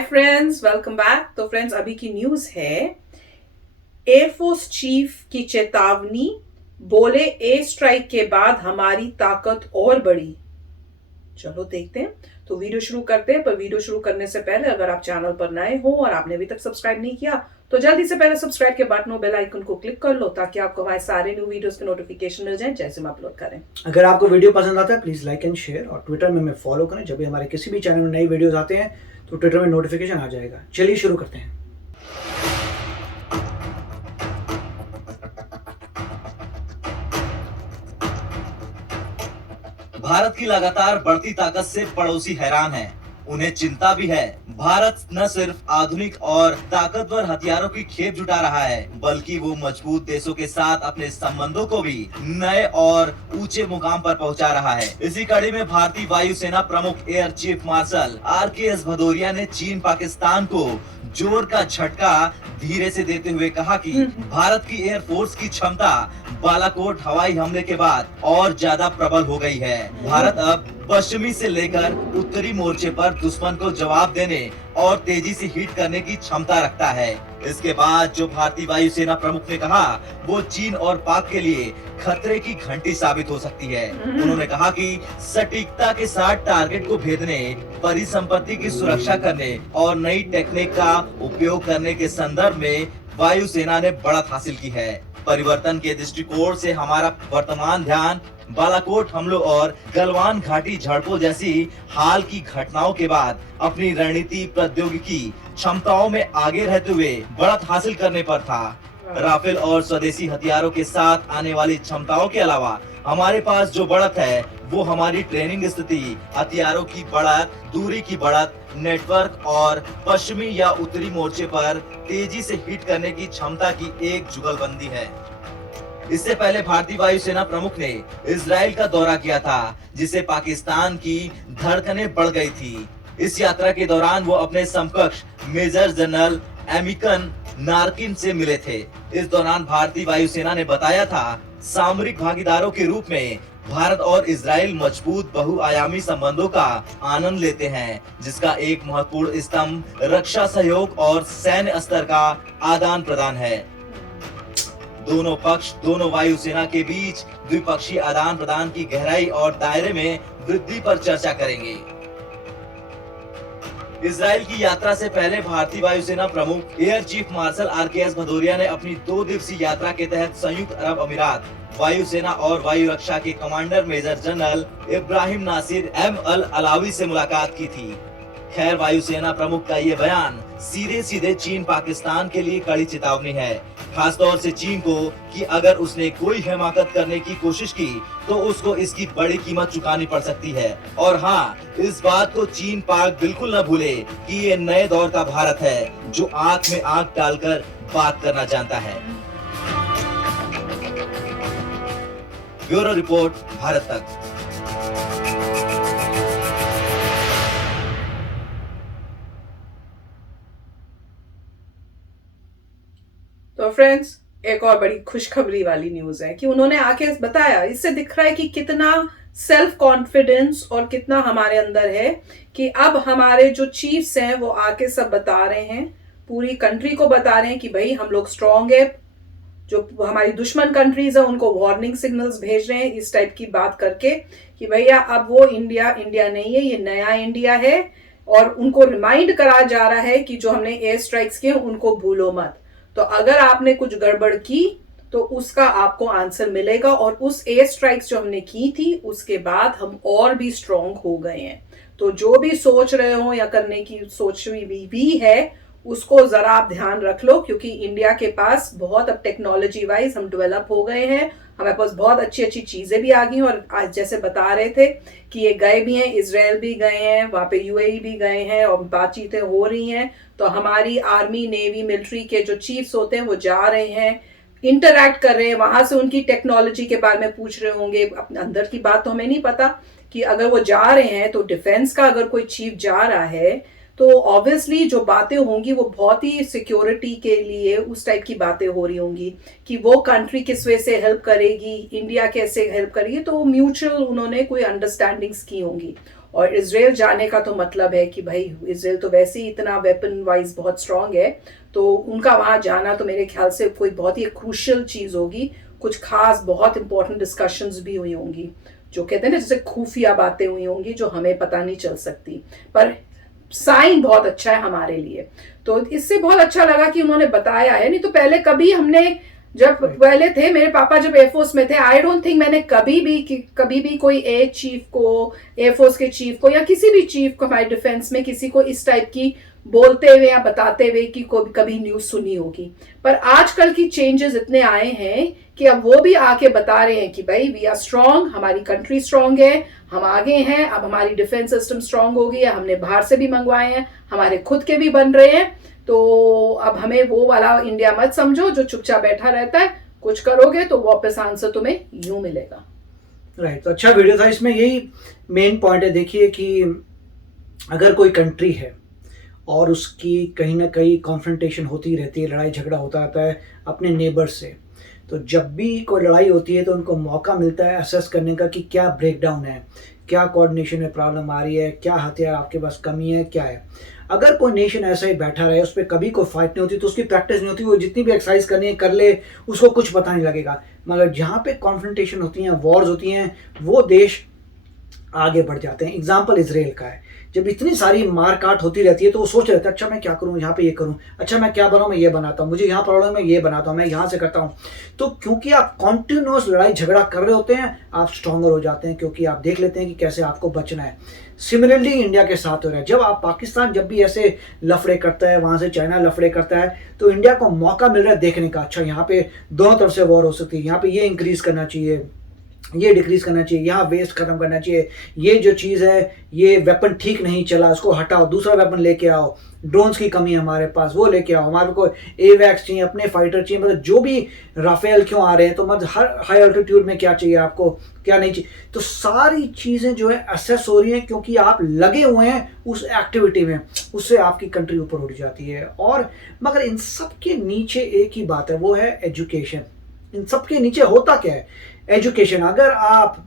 Hi friends, welcome back. तो friends, अभी की न्यूज है, एयरफोर्स चीफ की चेतावनी, बोले एयर स्ट्राइक के बाद हमारी ताकत और बढ़ी। चलो देखते हैं। तो वीडियो शुरू करते हैं, पर वीडियो शुरू करने से पहले अगर आप चैनल पर नए हो और आपने अभी तक सब्सक्राइब नहीं किया तो जल्दी से पहले सब्सक्राइब के बटन और बेल आइकन को क्लिक कर लो ताकि आपको हमारे सारे न्यू वीडियोस के नोटिफिकेशन मिल जाएं जैसे हम अपलोड करें। अगर आपको वीडियो पसंद आता है प्लीज लाइक एंड शेयर और ट्विटर में हमें फॉलो करें। जब भी हमारे किसी भी चैनल में नई वीडियोस आते हैं तो ट्विटर में नोटिफिकेशन आ जाएगा। चलिए शुरू करते हैं। भारत की लगातार बढ़ती ताकत से पड़ोसी हैरान हैं। उन्हें चिंता भी है। भारत न सिर्फ आधुनिक और ताकतवर हथियारों की खेप जुटा रहा है, बल्कि वो मजबूत देशों के साथ अपने संबंधों को भी नए और ऊंचे मुकाम पर पहुंचा रहा है। इसी कड़ी में भारतीय वायुसेना प्रमुख air chief marshal RKS Bhadauria ने चीन पाकिस्तान को जोर का झटका धीरे से देते हुए कहा कि भारत की एयरफोर्स की क्षमता बालाकोट हवाई हमले के बाद और ज्यादा प्रबल हो गई है। भारत अब पश्चिमी से लेकर उत्तरी मोर्चे पर दुश्मन को जवाब देने और तेजी से हिट करने की क्षमता रखता है। इसके बाद जो भारतीय वायुसेना प्रमुख ने कहा, वो चीन और पाक के लिए खतरे की घंटी साबित हो सकती है। उन्होंने कहा कि सटीकता के साथ टारगेट को भेदने, परिसंपत्ति की सुरक्षा करने और नई टेक्निक का उपयोग करने के संदर्भ में वायुसेना ने बढ़त हासिल की है। परिवर्तन के दृष्टिकोण से हमारा वर्तमान ध्यान बालाकोट हमलों और गलवान घाटी झड़पों जैसी हाल की घटनाओं के बाद अपनी रणनीति, प्रौद्योगिकी, क्षमताओं में आगे रहते हुए बढ़त हासिल करने पर था। राफेल और स्वदेशी हथियारों के साथ आने वाली क्षमताओं के अलावा हमारे पास जो बढ़त है वो हमारी ट्रेनिंग स्थिति, हथियारों की बढ़त, दूरी की बढ़त, नेटवर्क और पश्चिमी या उत्तरी मोर्चे पर तेजी से हिट करने की क्षमता की एक जुगलबंदी है। इससे पहले भारतीय वायुसेना प्रमुख ने इजराइल का दौरा किया था, जिसे पाकिस्तान की धड़कनें बढ़ गई थी। इस यात्रा के दौरान वो अपने समकक्ष मेजर जनरल एमिकन नारकिन से मिले थे। इस दौरान भारतीय वायुसेना ने बताया था, सामरिक भागीदारों के रूप में भारत और इजराइल मजबूत बहुआयामी संबंधों का आनंद लेते हैं, जिसका एक महत्वपूर्ण स्तंभ रक्षा सहयोग और सैन्य स्तर का आदान प्रदान है। दोनों पक्ष दोनों वायुसेना के बीच द्विपक्षीय आदान प्रदान की गहराई और दायरे में वृद्धि पर चर्चा करेंगे। इजराइल की यात्रा से पहले भारतीय वायुसेना प्रमुख air chief marshal RKS Bhadauria ने अपनी 2 दिवसीय यात्रा के तहत संयुक्त अरब अमीरात वायुसेना और वायु रक्षा के commander major general Ibrahim Nasir M. Alavi से मुलाकात की थी। खैर, वायुसेना प्रमुख का ये बयान सीधे सीधे चीन पाकिस्तान के लिए कड़ी चेतावनी है, खासतौर से चीन को कि अगर उसने कोई हिमाकत करने की कोशिश की तो उसको इसकी बड़ी कीमत चुकानी पड़ सकती है। और हाँ, इस बात को चीन पाक बिल्कुल न भूले कि ये नए दौर का भारत है जो आंख में आंख डालकर बात करना जानता है। ब्यूरो रिपोर्ट, भारत तक। तो फ्रेंड्स, एक और बड़ी खुशखबरी वाली न्यूज है कि उन्होंने आके बताया। इससे दिख रहा है कि कितना सेल्फ कॉन्फिडेंस और कितना हमारे अंदर है कि अब हमारे जो चीफ्स हैं वो आके सब बता रहे हैं, पूरी कंट्री को बता रहे हैं कि भाई हम लोग स्ट्रांग है। जो हमारी दुश्मन कंट्रीज है उनको वार्निंग सिग्नल्स भेज रहे हैं इस टाइप की बात करके कि भैया अब वो इंडिया नहीं है, ये नया इंडिया है। और उनको रिमाइंड करा जा रहा है कि जो हमने एयर स्ट्राइक्स किए उनको भूलो मत। तो अगर आपने कुछ गड़बड़ की तो उसका आपको आंसर मिलेगा। और उस एयर स्ट्राइक्स जो हमने की थी उसके बाद हम और भी स्ट्रांग हो गए हैं। तो जो भी सोच रहे हो या करने की सोच भी है उसको जरा आप ध्यान रख लो, क्योंकि इंडिया के पास बहुत अब टेक्नोलॉजी वाइज हम डेवलप हो गए हैं। हमारे पास बहुत अच्छी अच्छी चीजें भी आ गई हैं। और आज जैसे बता रहे थे कि ये गए भी हैं, इजराइल भी गए हैं, वहां पे UAE भी गए हैं और बातचीतें हो रही हैं। तो हमारी आर्मी, नेवी, मिलिट्री के जो चीफ्स होते हैं वो जा रहे हैं, इंटरैक्ट कर रहे हैं, वहां से उनकी टेक्नोलॉजी के बारे में पूछ रहे होंगे। अपने अंदर की बात तो हमें नहीं पता कि अगर वो जा रहे हैं तो डिफेंस का अगर कोई चीफ जा रहा है तो ऑब्वियसली जो बातें होंगी वो बहुत ही सिक्योरिटी के लिए उस टाइप की बातें हो रही होंगी कि वो कंट्री किस वे से हेल्प करेगी, इंडिया कैसे हेल्प करेगी, तो म्यूचुअल उन्होंने कोई अंडरस्टैंडिंग्स की होंगी। और इजराइल जाने का तो मतलब है कि भाई इजराइल तो वैसे ही इतना वेपन वाइज बहुत स्ट्रांग है, तो उनका वहां जाना तो मेरे ख्याल से कोई बहुत ही क्रूशियल चीज होगी। कुछ खास बहुत इंपॉर्टेंट डिस्कशंस भी हुई होंगी, जो कहते हैं ना जैसे खुफिया बातें हुई होंगी जो हमें पता नहीं चल सकती, पर साइन बहुत अच्छा है हमारे लिए। तो इससे बहुत अच्छा लगा कि उन्होंने बताया है, नहीं तो पहले कभी हमने जब पहले थे मेरे पापा जब एयरफोर्स में थे, आई डोंट थिंक मैंने कभी भी कोई एयर चीफ को, एयरफोर्स के चीफ को या किसी भी चीफ को हमारे डिफेंस में किसी को इस टाइप की बोलते हुए या बताते हुए कि कभी न्यूज सुनी होगी। पर आजकल की चेंजेस इतने आए हैं कि अब वो भी आके बता रहे हैं कि भाई वी आर स्ट्रांग, हमारी कंट्री स्ट्रांग है, हम आगे हैं, अब हमारी डिफेंस सिस्टम स्ट्रांग हो गई है, हमने बाहर से भी मंगवाए हैं, हमारे खुद के भी बन रहे हैं। तो अब हमें वो वाला इंडिया मत समझो जो चुपचाप बैठा रहता है, कुछ करोगे तो वापस आंसर तुम्हें यूं मिलेगा। राइट, तो अच्छा वीडियो था। इसमें यही मेन पॉइंट है, देखिए कि अगर कोई कंट्री है और उसकी कहीं ना कहीं कॉन्फ्रंटेशन होती रहती है, लड़ाई झगड़ा होता रहता है अपने नेबर से, तो जब भी कोई लड़ाई होती है तो उनको मौका मिलता है असेस करने का कि क्या ब्रेकडाउन है, क्या कोऑर्डिनेशन में प्रॉब्लम आ रही है, क्या हथियार आपके पास कमी है, क्या है। अगर कोई नेशन ऐसा ही बैठा रहे, उस पर कभी कोई फाइट नहीं होती, तो उसकी प्रैक्टिस नहीं होती, वो जितनी भी एक्सरसाइज करनी है कर ले, उसको कुछ पता नहीं लगेगा। मगर जहाँ पे कॉन्फ्रंटेशन होती हैं, वॉर्स होती हैं, वो देश आगे बढ़ जाते हैं। एग्जाम्पल इसराइल का है, जब इतनी सारी मार काट होती रहती है तो वो सोच रहता है अच्छा मैं क्या करूँ, यहाँ पे ये करूँ, अच्छा मैं क्या बनाऊँ, मैं ये बनाता हूँ, मुझे यहाँ प्रॉब्लम है, ये बनाता हूँ, मैं यहाँ से करता हूँ। तो क्योंकि आप कॉन्टिन्यूस लड़ाई झगड़ा कर रहे होते हैं, आप स्ट्रॉन्गर हो जाते हैं, क्योंकि आप देख लेते हैं कि कैसे आपको बचना है। सिमिलरली इंडिया के साथ हो रहा है, जब आप पाकिस्तान जब भी ऐसे लफड़े करता है, वहाँ से चाइना लफड़े करता है, तो इंडिया को मौका मिल रहा है देखने का, अच्छा यहाँ पे दोनों तरफ से वॉर हो सकती है, यहाँ पे ये इंक्रीज करना चाहिए, ये डिक्रीज करना चाहिए, यहाँ वेस्ट खत्म करना चाहिए, ये जो चीज़ है ये वेपन ठीक नहीं चला, उसको हटाओ, दूसरा वेपन लेके आओ, ड्रोन्स की कमी है हमारे पास, वो लेके आओ, हमारे को एवैक्स चाहिए, अपने फाइटर चाहिए, मतलब जो भी राफेल क्यों आ रहे हैं, तो मतलब हर हाई अल्टीट्यूड में क्या चाहिए आपको, क्या नहीं चाहिए। तो सारी चीज़ें जो है असेस हो रही हैं, क्योंकि आप लगे हुए हैं उस एक्टिविटी में, उससे आपकी कंट्री ऊपर उठ जाती है। और मगर इन सब के नीचे एक ही बात है, वो है एजुकेशन। इन सब के नीचे होता क्या है, एजुकेशन। अगर आप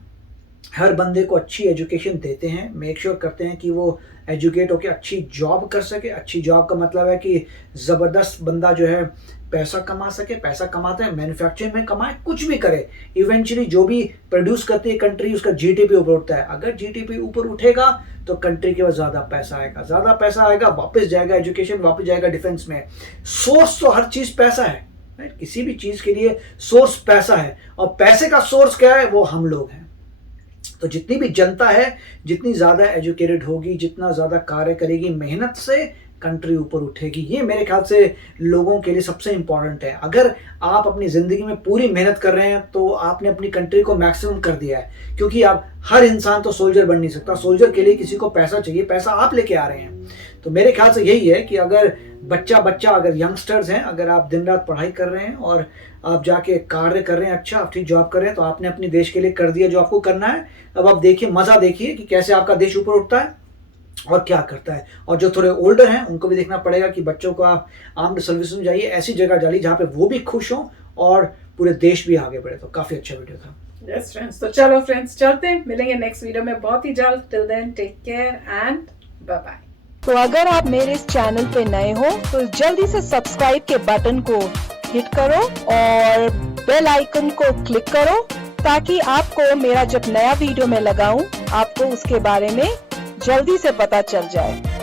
हर बंदे को अच्छी एजुकेशन देते हैं, मेक श्योर करते हैं कि वो एजुकेट होकर अच्छी जॉब कर सके, अच्छी जॉब का मतलब है कि ज़बरदस्त बंदा जो है पैसा कमा सके, पैसा कमाते हैं मैन्युफैक्चरिंग में कमाए, कुछ भी करे, इवेंचुअली जो भी प्रोड्यूस करती है कंट्री उसका जीडीपी ऊपर उठता है। अगर जीडीपी ऊपर उठेगा तो कंट्री के पास ज़्यादा पैसा आएगा, ज़्यादा पैसा आएगा वापस जाएगा एजुकेशन, वापस जाएगा डिफेंस में। सोर्स तो हर चीज़ पैसा है, राइट, किसी भी चीज़ के लिए सोर्स पैसा है, और पैसे का सोर्स क्या है, वो हम लोग हैं। तो जितनी भी जनता है, जितनी ज़्यादा एजुकेटेड होगी, जितना ज़्यादा कार्य करेगी मेहनत से, कंट्री ऊपर उठेगी। ये मेरे ख्याल से लोगों के लिए सबसे इम्पॉर्टेंट है। अगर आप अपनी ज़िंदगी में पूरी मेहनत कर रहे हैं तो आपने अपनी कंट्री को मैक्सिमम कर दिया है, क्योंकि आप हर इंसान तो सोल्जर बन नहीं सकता, सोल्जर के लिए किसी को पैसा चाहिए, पैसा आप लेके आ रहे हैं। तो मेरे ख्याल से यही है कि अगर बच्चा अगर यंगस्टर्स हैं, अगर आप दिन रात पढ़ाई कर रहे हैं और आप जाके कार्य कर रहे हैं, अच्छा आप ठीक जॉब कर रहे हैं, तो आपने अपने देश के लिए कर दिया जो आपको करना है। अब आप देखिए, मज़ा देखिए कि कैसे आपका देश ऊपर उठता है और क्या करता है। और जो थोड़े ओल्डर हैं उनको भी देखना पड़ेगा कि बच्चों को आप आर्म्ड सर्विस में जाइए, ऐसी जगह जाइए जहाँ पे वो भी खुश हों और पूरे देश भी आगे बढ़े। तो काफ़ी अच्छा वीडियो था। यस फ्रेंड्स, तो चलो फ्रेंड्स चलते हैं, मिलेंगे नेक्स्ट वीडियो में बहुत ही जल्द। Till then take care and bye bye. तो अगर आप मेरे इस चैनल पे नए हो तो जल्दी से सब्सक्राइब के बटन को हिट करो और बेल आइकन को क्लिक करो, ताकि आपको मेरा जब नया वीडियो मैं लगाऊं आपको उसके बारे में जल्दी से पता चल जाए।